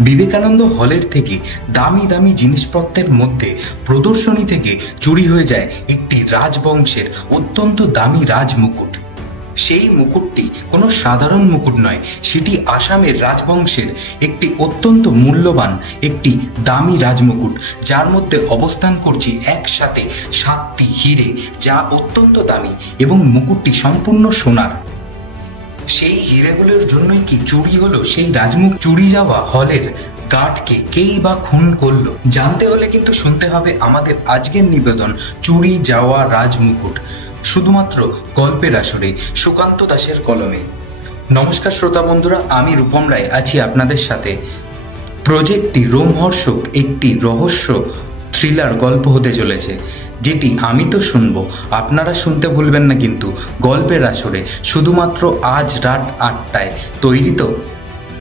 বিবেকানন্দ হলের থেকে দামি দামি জিনিসপত্রের মধ্যে প্রদর্শনী থেকে চুরি হয়ে যায় একটি রাজবংশের অত্যন্ত দামি রাজমুকুট। সেই মুকুটটি কোনো সাধারণ মুকুট নয়, সেটি আসামের রাজবংশের একটি অত্যন্ত মূল্যবান একটি দামি রাজমুকুট, যার মধ্যে অবস্থান করছে একসাথে 7টি হিরে, যা অত্যন্ত দামি এবং মুকুটটি সম্পূর্ণ সোনার। সেই হিরেগুলোর জন্যই কি চুরি হলো সেই রাজমুকুট? চুরি যাওয়া হলের গার্ডকে কেই বা খুন করলো? জানতে হলে কিন্তু শুনতে হবে আমাদের আজকের নিবেদন চুরি যাওয়া রাজমুকুট, শুধুমাত্র গল্পের আসরে সুকান্ত দাসের কলমে। নমস্কার শ্রোতা বন্ধুরা, আমি রূপম রায় আছি আপনাদের সাথে। প্রজেক্টটি রোমহর্ষক একটি রহস্য থ্রিলার গল্প হতে চলেছে, যেটি আমি তো শুনবো, আপনারা শুনতে ভুলবেন না কিন্তু। গল্পের আসরে শুধুমাত্র আজ রাত 8টায়। তৈরি তো?